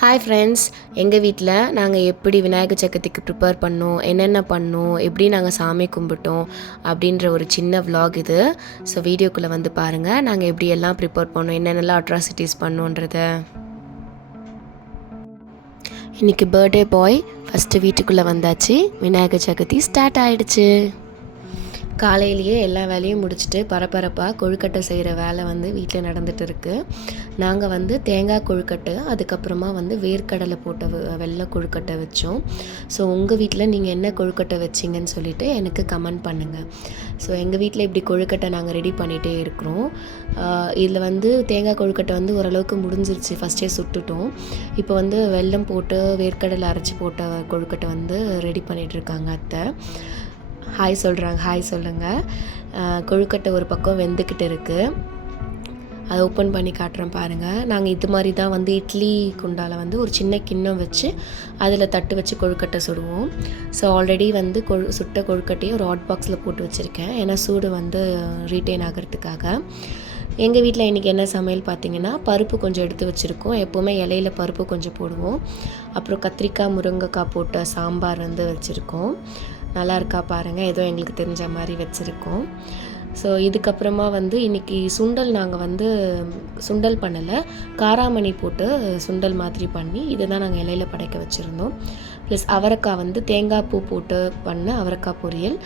Hi friends, எங்கள் வீட்டில் நாங்கள் எப்படி விநாயகர் சதுர்த்திக்கு ப்ரிப்பேர் பண்ணோம், என்னென்ன பண்ணோம், எப்படி நாங்கள் சாமி கும்பிட்டோம் அப்படின்ற ஒரு சின்ன விலாக் இது. ஸோ வீடியோக்குள்ளே வந்து பாருங்கள், நாங்கள் எப்படி எல்லாம் ப்ரிப்பேர் பண்ணோம், என்னென்னலாம் அட்ராசிட்டிஸ் பண்ணோன்றத. இன்றைக்கி பர்த்டே பாய் ஃபஸ்ட்டு வீட்டுக்குள்ளே வந்தாச்சு. விநாயகர் சதுர்த்தி ஸ்டார்ட் ஆகிடுச்சு. காலையிலேயே எல்லா வேலையும் முடிச்சுட்டு பரபரப்பாக கொழுக்கட்டை செய்கிற வேலை வந்து வீட்டில் நடந்துகிட்டு இருக்குது. நாங்கள் வந்து தேங்காய் கொழுக்கட்டை, அதுக்கப்புறமா வந்து வேர்க்கடலை போட்ட வெள்ளை கொழுக்கட்டை வச்சோம். ஸோ உங்கள் வீட்டில் நீங்கள் என்ன கொழுக்கட்டை வச்சிங்கன்னு சொல்லிவிட்டு எனக்கு கமெண்ட் பண்ணுங்கள். ஸோ எங்கள் வீட்டில் இப்படி கொழுக்கட்டை நாங்கள் ரெடி பண்ணிகிட்டே இருக்கிறோம். இதில் வந்து தேங்காய் கொழுக்கட்டை வந்து ஓரளவுக்கு முடிஞ்சிருச்சு, ஃபஸ்ட்டே சுட்டுட்டோம். இப்போ வந்து வெல்லம் போட்டு வேர்க்கடலை அரைச்சி போட்ட கொழுக்கட்டை வந்து ரெடி பண்ணிகிட்ருக்காங்க அத்தை. ஹாய் சொல்கிறாங்க, ஹாய் சொல்லுங்கள். கொழுக்கட்டை ஒரு பக்கம் வெந்துக்கிட்டு இருக்குது, அதை ஓப்பன் பண்ணி காட்டுறேன் பாருங்கள். நாங்கள் இது மாதிரி தான் வந்து இட்லி குண்டால் வந்து ஒரு சின்ன கிண்ணம் வச்சு அதில் தட்டு வச்சு கொழுக்கட்டை சுடுவோம். ஸோ ஆல்ரெடி வந்து சுட்ட கொழுக்கட்டையை ஒரு ஹாட் பாக்ஸில் போட்டு வச்சுருக்கேன், ஏன்னா சூடு வந்து ரீட்டைன் ஆகிறதுக்காக. எங்கள் வீட்டில் இன்றைக்கி என்ன சமையல் பார்த்திங்கன்னா, பருப்பு கொஞ்சம் எடுத்து வச்சுருக்கோம். எப்போவுமே இலையில பருப்பு கொஞ்சம் போடுவோம். அப்புறம் கத்திரிக்காய் முருங்கைக்காய் போட்ட சாம்பார் வந்து வச்சுருக்கோம். நல்லா இருக்கா பாருங்கள், ஏதோ எங்களுக்கு தெரிஞ்ச மாதிரி வச்சுருக்கோம். ஸோ இதுக்கப்புறமா வந்து இன்றைக்கி சுண்டல் நாங்கள் வந்து சுண்டல் பண்ணலை, காராமணி போட்டு சுண்டல் மாதிரி பண்ணி இதை தான் நாங்கள் இலையில படைக்க வச்சுருந்தோம். ப்ளஸ் அவரைக்காய் வந்து தேங்காய் பூ போட்டு பண்ண அவரைக்காய் பொரியல்,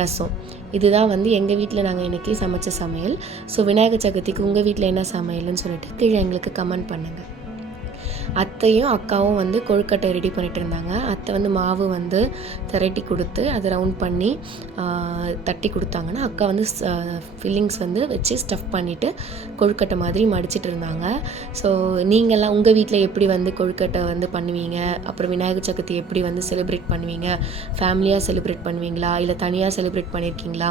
ரசம். இதுதான் வந்து எங்கள் வீட்டில் நாங்கள் இன்றைக்கி சமைச்ச சமையல். ஸோ விநாயகர் சதுர்த்திக்கு உங்கள் வீட்டில் என்ன சமையல்னு சொல்லிட்டு கீழே எங்களுக்கு கமெண்ட் பண்ணுங்கள். அத்தையும் அக்காவும் வந்து கொழுக்கட்டை ரெடி பண்ணிகிட்டு இருந்தாங்க. அத்தை வந்து மாவு வந்து திரட்டி கொடுத்து அதை ரவுண்ட் பண்ணி தட்டி கொடுத்தாங்கன்னா, அக்கா வந்து ஃபில்லிங்ஸ் வந்து வச்சு ஸ்டஃப் பண்ணிவிட்டு கொழுக்கட்டை மாதிரி மடிச்சிட்டு இருந்தாங்க. ஸோ நீங்கள்லாம் உங்கள் வீட்டில் எப்படி வந்து கொழுக்கட்டை வந்து பண்ணுவீங்க, அப்புறம் விநாயகர் சதுர்த்தி எப்படி வந்து செலிப்ரேட் பண்ணுவீங்க, ஃபேமிலியாக செலிப்ரேட் பண்ணுவீங்களா இல்லை தனியாக செலிப்ரேட் பண்ணியிருக்கீங்களா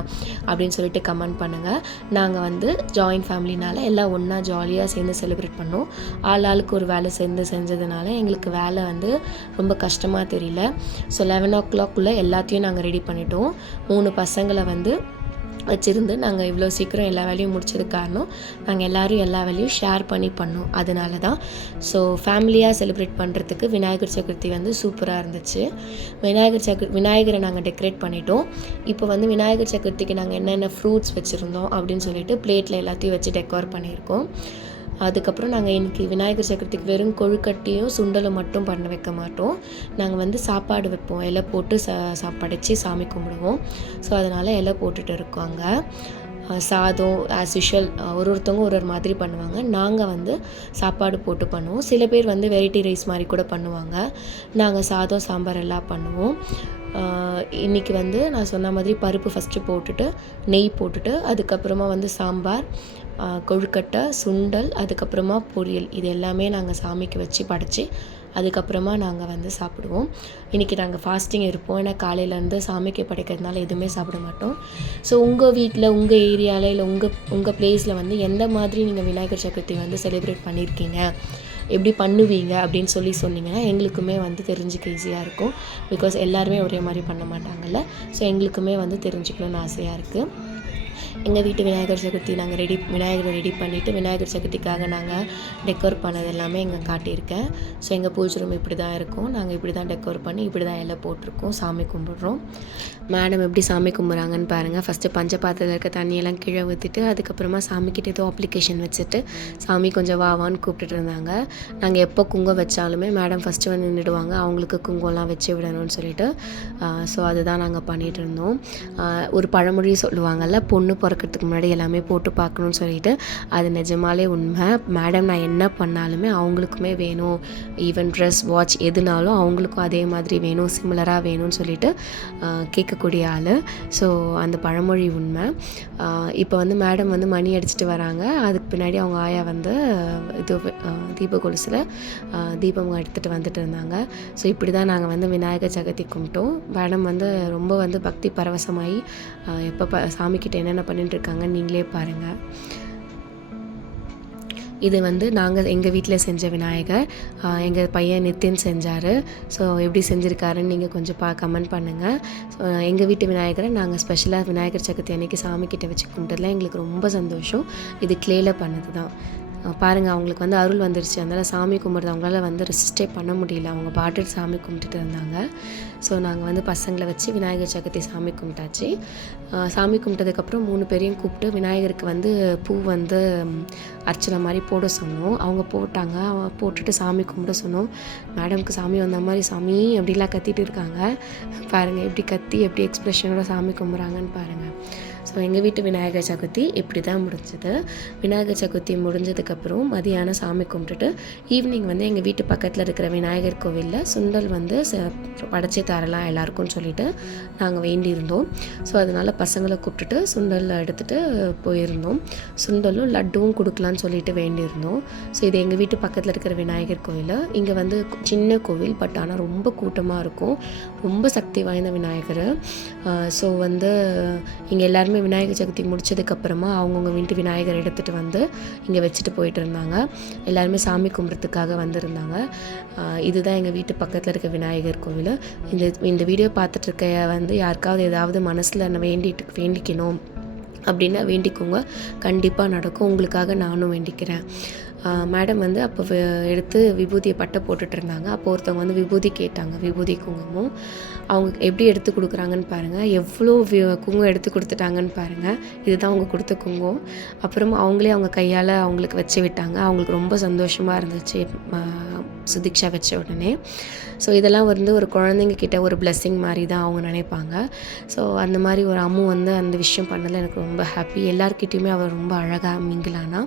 அப்படின்னு சொல்லிட்டு கமெண்ட் பண்ணுங்கள். நாங்கள் வந்து ஜாயின்ட் ஃபேமிலினால எல்லாம் ஒன்றா ஜாலியாக சேர்ந்து செலிப்ரேட் பண்ணோம். ஆளுக்கு ஒரு வேலை சேர்ந்து செஞ்சதுனால எங்களுக்கு வேலை வந்து ரொம்ப கஷ்டமாக தெரியல. ஸோ 11 o'clock எல்லாத்தையும் நாங்கள் ரெடி பண்ணிட்டோம். 3 பசங்களை வந்து வச்சுருந்து நாங்கள் இவ்வளோ சீக்கிரம் எல்லா வேலையும் முடிச்சதுக்கு காரணம் நாங்கள் எல்லோரும் எல்லா வேலையும் ஷேர் பண்ணி பண்ணோம், அதனால தான். ஸோ ஃபேமிலியாக செலிப்ரேட் பண்ணுறதுக்கு விநாயகர் சதுர்த்தி வந்து சூப்பராக இருந்துச்சு. விநாயகரை நாங்கள் டெக்கரேட் பண்ணிட்டோம். இப்போ வந்து விநாயகர் சதுர்த்திக்கு நாங்கள் என்னென்ன ஃப்ரூட்ஸ் வச்சுருந்தோம் அப்படின்னு சொல்லிட்டு பிளேட்டில் எல்லாத்தையும் வச்சு டெக்கோர் பண்ணியிருக்கோம். அதுக்கப்புறம் நாங்கள் இன்றைக்கி விநாயகர் சதுர்த்திக்கு வெறும் கொழுக்கட்டையும் சுண்டலும் மட்டும் பண்ண வைக்க மாட்டோம். நாங்கள் வந்து சாப்பாடு வைப்போம், இலை போட்டு படைச்சி சாமி கும்பிடுவோம். ஸோ அதனால் இலை போட்டுட்டு இருக்கோங்க. சாதம் ஆஸ் யூஷுவல் ஒருத்தவங்க ஒரு மாதிரி பண்ணுவாங்க. நாங்கள் வந்து சாப்பாடு போட்டு பண்ணுவோம். சில பேர் வந்து வெரைட்டி ரைஸ் மாதிரி கூட பண்ணுவாங்க. நாங்கள் சாதம் சாம்பார் எல்லாம் பண்ணுவோம். இன்றைக்கி வந்து நான் சொன்ன மாதிரி பருப்பு ஃபஸ்ட்டு போட்டுட்டு நெய் போட்டுட்டு அதுக்கப்புறமா வந்து சாம்பார், கொழுக்கட்டை, சுண்டல், அதுக்கப்புறமா பொரியல், இது எல்லாமே நாங்கள் சாமிக்கு வச்சு படைச்சி அதுக்கப்புறமா நாங்கள் வந்து சாப்பிடுவோம். இன்றைக்கி நாங்கள் ஃபாஸ்டிங் இருப்போம், ஏன்னா காலையிலேருந்து சாமிக்கு படைக்கிறதுனால எதுவுமே சாப்பிட மாட்டோம். ஸோ உங்கள் வீட்டில் உங்கள் ஏரியாவில் இல்லை உங்கள் பிளேஸில் வந்து எந்த மாதிரி நீங்கள் விநாயகர் சதுர்த்தி வந்து செலிப்ரேட் பண்ணியிருக்கீங்க, எப்படி பண்ணுவீங்க அப்படின்னு சொன்னீங்கன்னா எங்களுக்குமே வந்து தெரிஞ்சுக்க ஈஸியாக இருக்கும். பிகாஸ் எல்லாருமே ஒரே மாதிரி பண்ண மாட்டாங்கல்ல. ஸோ எங்களுக்குமே வந்து தெரிஞ்சுக்கணுன்னு ஆசையாக இருக்குது. எங்கள் வீட்டு விநாயகர் சதுர்த்தி நாங்கள் விநாயகரை ரெடி பண்ணிவிட்டு விநாயகர் சதுர்த்திக்காக நாங்கள் டெக்கோர் பண்ணது எல்லாமே இங்கே காட்டியிருக்கேன். ஸோ எங்கள் பூஜை ரூம் இப்படி தான் இருக்கும். நாங்கள் இப்படி தான் டெக்கோர் பண்ணி இப்படி தான் எல்லாம் போட்டிருக்கோம், சாமி கும்பிட்றோம். மேடம் எப்படி சாமி கும்பிட்றாங்கன்னு பாருங்கள். ஃபஸ்ட்டு பஞ்ச பாத்திரத்தில் இருக்க தண்ணியெல்லாம் கீழே ஊற்றிட்டு அதுக்கப்புறமா சாமிக்கிட்ட ஏதோ அப்ளிகேஷன் வச்சுட்டு சாமி கொஞ்சம் வாவான்னு கூப்பிட்டுட்டு இருந்தாங்க. நாங்கள் எப்போ குங்குமம் வச்சாலுமே மேடம் ஃபஸ்ட்டு வந்து நின்றுடுவாங்க, அவங்களுக்கு குங்குமம்லாம் வச்சு விடணும்னு சொல்லிட்டு. ஸோ அதுதான் நாங்கள் பண்ணிகிட்டு இருந்தோம். ஒரு பழமொழி சொல்லுவாங்கள்ல, பொண்ணு பிறக்கிறதுக்கு முன்னாடி எல்லாமே போட்டு பார்க்கணுன்னு சொல்லிட்டு, அது நிஜமாலே உண்மை. மேடம் நான் என்ன பண்ணாலுமே அவங்களுக்குமே வேணும், ஈவன் ட்ரெஸ், வாட்ச் எதுனாலும் அவங்களுக்கும் அதே மாதிரி வேணும், சிமிலராக வேணும்னு சொல்லிட்டு கேட்கக்கூடிய ஆள். ஸோ அந்த பழமொழி உண்மை. இப்போ வந்து மேடம் வந்து மணி அடிச்சுட்டு வராங்க. அதுக்கு பின்னாடி அவங்க ஆயா வந்து இது தீப கொலுசில் தீபம் எடுத்துகிட்டு வந்துட்டு இருந்தாங்க. ஸோ இப்படி தான் நாங்கள் வந்து விநாயகர் சதுர்த்தி கும்பிட்டோம். மேடம் வந்து ரொம்ப வந்து பக்தி பரவசமாகி எப்போ சாமிக்கிட்ட என்னென்ன பண்ணிட்டுருக்காங்க நீங்களே பாருங்கள். இது வந்து நாங்கள் எங்கள் வீட்டில் செஞ்ச விநாயகர், எங்கள் பையன் நித்தின் செஞ்சார். ஸோ எப்படி செஞ்சுருக்காருன்னு நீங்கள் கொஞ்சம் கமெண்ட் பண்ணுங்கள். ஸோ எங்கள் வீட்டு விநாயகரை நாங்கள் ஸ்பெஷலாக விநாயகர் சதுர்த்தி அன்றைக்கி சாமிக்கிட்ட வச்சு கும்பிட்டதில் எங்களுக்கு ரொம்ப சந்தோஷம். இது க்ளேயில் பண்ணது தான். பாருங்கள் அவங்களுக்கு வந்து அருள் வந்துருச்சு. அதனால் சாமி கும்பிட்றது அவங்களால வந்து ரெசிஸ்டே பண்ண முடியல. அவங்க பாட்டுட்டு சாமி கும்பிட்டுட்டு இருந்தாங்க. ஸோ நாங்கள் வந்து பசங்களை வச்சு விநாயகர் சதுர்த்தி சாமி கும்பிட்டாச்சு. சாமி கும்பிட்டதுக்கப்புறம் 3 பேரையும் கூப்பிட்டு விநாயகருக்கு வந்து பூ வந்து அர்ச்சனை மாதிரி போட சொன்னோம். அவங்க போட்டாங்க. போட்டுட்டு சாமி கும்பிட சொன்னோம். மேடம்க்கு சாமி வந்த மாதிரி சாமி அப்படிலாம் கத்திட்டு இருக்காங்க. பாருங்கள் எப்படி கத்தி எப்படி எக்ஸ்ப்ரெஷனோட சாமி கும்பிட்றாங்கன்னு பாருங்கள். ஸோ எங்கள் வீட்டு விநாயகர் சதுர்த்தி இப்படி தான் முடிஞ்சது. விநாயகர் சதுர்த்தி முடிஞ்சதுக்கப்புறம் மதியானம் சாமி கும்பிட்டுட்டு ஈவினிங் வந்து எங்கள் வீட்டு பக்கத்தில் இருக்கிற விநாயகர் கோவிலில் சுண்டல் வந்து படைச்சி தரலாம் எல்லாருக்கும்னு சொல்லிட்டு நாங்கள் வேண்டியிருந்தோம். ஸோ அதனால் பசங்களை கூப்பிட்டுட்டு சுண்டல் எடுத்துகிட்டு போயிருந்தோம். சுண்டலும் லட்டுவும் கொடுக்கலான்னு சொல்லிட்டு வேண்டியிருந்தோம். ஸோ இது எங்கள் வீட்டு பக்கத்தில் இருக்கிற விநாயகர் கோவில். இங்கே வந்து சின்ன கோவில், பட் ஆனால் ரொம்ப கூட்டமாக இருக்கும். ரொம்ப சக்தி வாய்ந்த விநாயகர். ஸோ வந்து இங்கே எல்லாருமே விநாயகர் சதுர்த்தி முடிச்சதுக்கப்புறமா அவங்கவுங்க வீட்டு விநாயகர் எடுத்துகிட்டு வந்து இங்கே வச்சுட்டு போயிட்டு இருந்தாங்க. எல்லாருமே சாமி கும்பிட்றதுக்காக வந்திருந்தாங்க. இதுதான் எங்கள் வீட்டு பக்கத்தில் இருக்க விநாயகர் கோவில். இந்த வீடியோ பார்த்துட்ருக்க வந்து யாருக்காவது ஏதாவது மனசில் வேண்டிக்கணும் அப்படின்னா வேண்டிக்கோங்க, கண்டிப்பாக நடக்கும். உங்களுக்காக நானும் வேண்டிக்கிறேன். மேடம் வந்து அப்போ எடுத்து விபூதியை பட்டை போட்டுட்டு இருந்தாங்க. அப்போ ஒருத்தவங்க வந்து விபூதி கேட்டாங்க, விபூதி குங்குமம். அவங்க எப்படி எடுத்து கொடுக்குறாங்கன்னு பாருங்கள், எவ்வளோ குங்குமம் எடுத்து கொடுத்துட்டாங்கன்னு பாருங்கள். இதுதான் அவங்க கொடுத்த குங்குமம். அப்புறமா அவங்களே அவங்க கையால் அவங்களுக்கு வச்சு விட்டாங்க. அவங்களுக்கு ரொம்ப சந்தோஷமாக இருந்துச்சு சுதீக்ஷா வச்ச உடனே. ஸோ இதெல்லாம் வந்து ஒரு குழந்தைங்க கிட்ட ஒரு பிளெஸ்ஸிங் மாதிரி தான் அவங்க நினைப்பாங்க. ஸோ அந்த மாதிரி ஒரு அம்மு வந்து அந்த விஷயம் பண்ணதில் எனக்கு ரொம்ப ஹாப்பி. எல்லாருக்கிட்டையுமே அவள் ரொம்ப அழகாக மிங்கிலானா.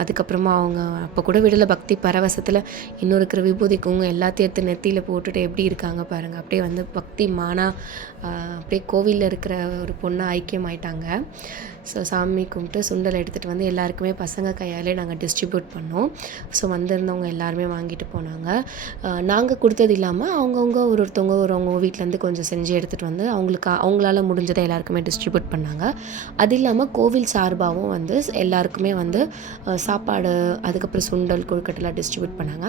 அதுக்கப்புறமா அவங்க அப்போ கூட விடலை, பக்தி பரவசத்தில் இன்னும் இருக்கிற விபூதிக்குங்க எல்லாத்தையும் எடுத்து நெத்தியில் போட்டுட்டு எப்படி இருக்காங்க பாருங்கள். அப்படியே வந்து பக்தி அப்படியே கோவிலில் இருக்கிற ஒரு பொண்ணாக ஐக்கியமாயிட்டாங்க. ஸோ சாமி கும்பிட்டு சுண்டல் எடுத்துகிட்டு வந்து எல்லாருக்குமே பசங்க கையாலே நாங்கள் டிஸ்ட்ரிபியூட் பண்ணோம். ஸோ வந்திருந்தவங்க எல்லாருமே வாங்கிட்டு போனாங்க. நாங்கள் கொடுத்தது இல்லாமல் அவங்கவுங்க ஒருத்தவங்க அவங்க வீட்டிலேருந்து கொஞ்சம் செஞ்சு எடுத்துகிட்டு வந்து அவங்களால முடிஞ்சதை எல்லாருக்குமே டிஸ்ட்ரிபியூட் பண்ணாங்க. அது இல்லாமல் கோவில் சார்பாகவும் வந்து எல்லாருக்குமே வந்து சாப்பாடு, அதுக்கப்புறம் சுண்டல், கொழுக்கட்டெல்லாம் டிஸ்ட்ரிபியூட் பண்ணாங்க.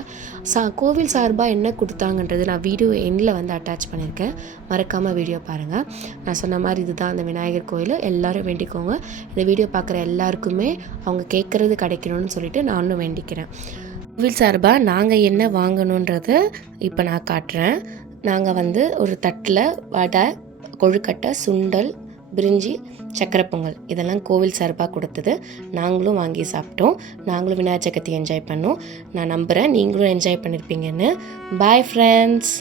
கோவில் சார்பாக என்ன கொடுத்தாங்கன்றது நான் வீடியோ எண்டில் வந்து அட்டாச் பண்ணியிருக்கேன். மறக்காமல் வீடியோ பாருங்கள். நான் சொன்ன மாதிரி இதுதான் அந்த விநாயகர் கோயில். எல்லோரும் வேண்டிக்கோங்க. இந்த வீடியோ பார்க்குற எல்லாருக்குமே அவங்க கேட்குறது கிடைக்கணும்னு சொல்லிட்டு நானும் வேண்டிக்கிறேன். கோவில் சார்பாக நாங்கள் என்ன வாங்கணுன்றது இப்போ நான் காட்டுறேன். நாங்கள் வந்து ஒரு தட்டில் வடை, கொழுக்கட்டை, சுண்டல், பிரிஞ்சி, சக்கரை பொங்கல் இதெல்லாம் கோவில் சார்பாக கொடுத்தது. நாங்களும் வாங்கி சாப்பிட்டோம். நாங்களும் விநாயகர் சதுர்த்தி என்ஜாய் பண்ணோம். நான் நம்புகிறேன் நீங்களும் என்ஜாய் பண்ணியிருப்பீங்கன்னு. Bye friends.